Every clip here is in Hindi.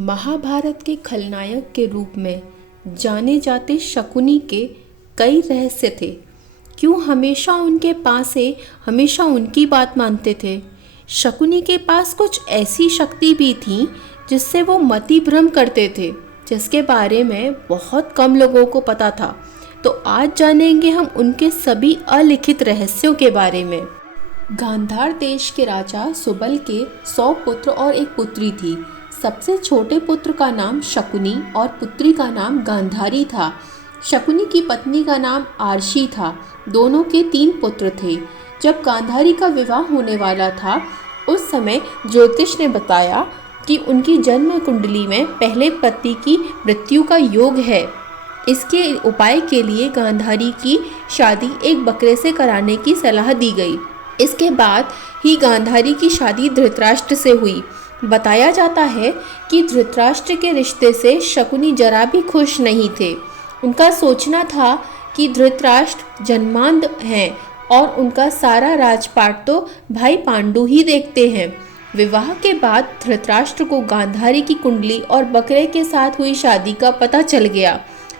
महाभारत के खलनायक के रूप में जाने जाते शकुनी के कई रहस्य थे। क्यों हमेशा उनके पास से हमेशा उनकी बात मानते थे। शकुनी के पास कुछ ऐसी शक्ति भी थी जिससे वो मति भ्रम करते थे, जिसके बारे में बहुत कम लोगों को पता था। तो आज जानेंगे हम उनके सभी अलिखित रहस्यों के बारे में। गांधार देश के राजा सुबल के 100 पुत्र और एक पुत्री थी। सबसे छोटे पुत्र का नाम शकुनी और पुत्री का नाम गांधारी था। शकुनी की पत्नी का नाम आरशी था। दोनों के 3 पुत्र थे। जब गांधारी का विवाह होने वाला था, उस समय ज्योतिष ने बताया कि उनकी जन्म कुंडली में पहले पति की मृत्यु का योग है। इसके उपाय के लिए गांधारी की शादी एक बकरे से कराने की सलाह दी गई। इसके बाद ही गांधारी की शादी धृतराष्ट्र से हुई। बताया जाता है कि धृतराष्ट्र के रिश्ते से शकुनी जरा भी खुश नहीं थे। उनका सोचना था कि धृतराष्ट्र जन्मांध हैं और उनका सारा राजपाट तो भाई पांडु ही देखते हैं। विवाह के बाद धृतराष्ट्र को गांधारी की कुंडली और बकरे के साथ हुई शादी का पता चल गया,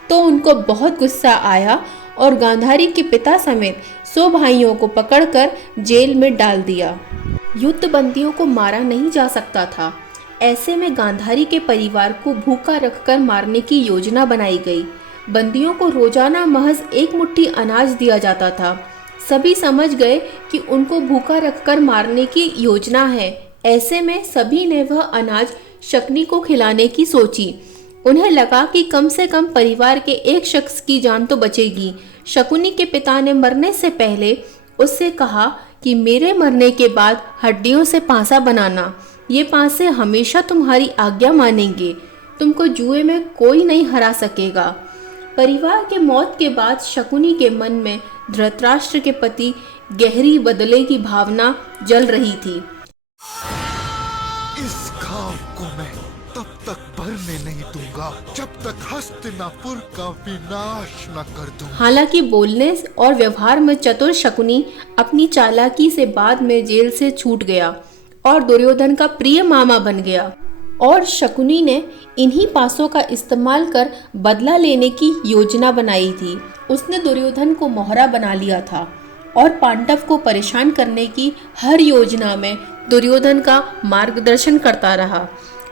तो उनको बहुत गुस्सा आया और गांधारी के पिता समेत 100 भाइयों को पकड़कर जेल में डाल दिया। युद्ध बंदियों को मारा नहीं जा सकता था। ऐसे में गांधारी के परिवार को भूखा रखकर मारने की योजना बनाई गई। बंदियों को रोजाना महज 1 मुट्ठी अनाज दिया जाता था। सभी समझ गए कि उनको भूखा रखकर मारने की योजना है। ऐसे में सभी ने वह अनाज शकुनी को खिलाने की सोची। उन्हें लगा कि कम से कम परिवार के एक शख्स की जान तो बचेगी। शकुनी के पिता ने मरने से पहले उससे कहा कि मेरे मरने के बाद हड्डियों से पासा बनाना। ये पासे हमेशा तुम्हारी आज्ञा मानेंगे। तुमको जुए में कोई नहीं हरा सकेगा। परिवार के मौत के बाद शकुनी के मन में धृतराष्ट्र के प्रति गहरी बदले की भावना जल रही थी। इस घाव को मैं तब तक भरने नहीं दूंगा जब तक हस्तिनापुर का विनाश न कर दूं। हालांकि बोलने और व्यवहार में चतुर शकुनी अपनी चालाकी से बाद में जेल से छूट गया और दुर्योधन का प्रिय मामा बन गया। और शकुनी ने इन्हीं पासों का इस्तेमाल कर बदला लेने की योजना बनाई थी। उसने दुर्योधन को मोहरा बना लिया था और पांडव को परेशान करने की हर योजना में दुर्योधन का मार्गदर्शन करता रहा।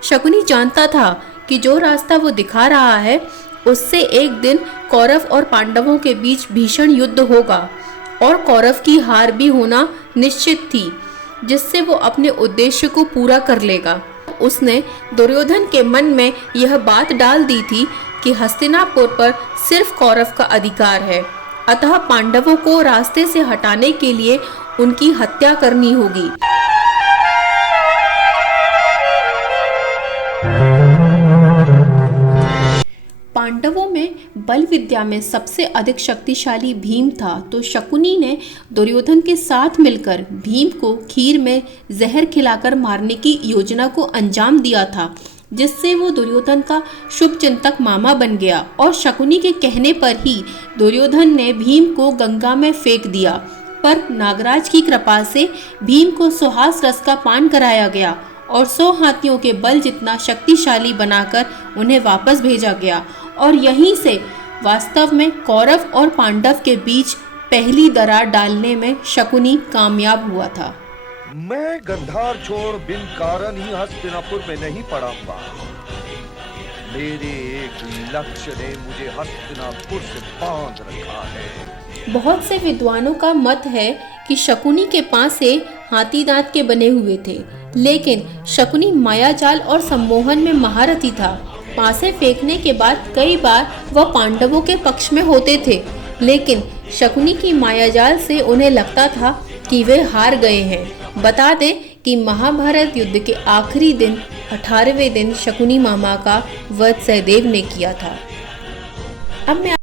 शकुनी जानता था कि जो रास्ता वो दिखा रहा है उससे एक दिन कौरव और पांडवों के बीच भीषण युद्ध होगा और कौरव की हार भी होना निश्चित थी, जिससे वो अपने उद्देश्य को पूरा कर लेगा। उसने दुर्योधन के मन में यह बात डाल दी थी कि हस्तिनापुर पर सिर्फ कौरव का अधिकार है, अतः पांडवों को रास्ते से हटाने के लिए उनकी हत्या करनी होगी। पांडवों में बल विद्या में सबसे अधिक शक्तिशाली भीम था, तो शकुनी ने दुर्योधन के साथ मिलकर भीम को खीर में जहर खिलाकर मारने की योजना को अंजाम दिया था, जिससे वो दुर्योधन का शुभ चिंतक मामा बन गया। और शकुनी के कहने पर ही दुर्योधन ने भीम को गंगा में फेंक दिया, पर नागराज की कृपा से भीम को सुहास रस का पान कराया गया और 100 हाथियों के बल जितना शक्तिशाली बनाकर उन्हें वापस भेजा गया। और यहीं से वास्तव में कौरव और पांडव के बीच पहली दरार डालने में शकुनी कामयाब हुआ था। मैं गंधार छोड़ बिन कारण ही हस्तिनापुर में नहीं पड़ाऊंगा। मेरे एक लक्ष्य ने मुझे हस्तिनापुर से बांध रखा है। बहुत से विद्वानों का मत है कि शकुनी के पासे हाथी दांत के बने हुए थे, लेकिन शकुनी मायाजाल और सम्मोहन में महारथी था। पासे फेंकने के बाद कई बार वह पांडवों के पक्ष में होते थे, लेकिन शकुनी की मायाजाल से उन्हें लगता था कि वे हार गए हैं। बता दें कि महाभारत युद्ध के आखिरी दिन 18वें दिन शकुनी मामा का वध सहदेव ने किया था। अब मैं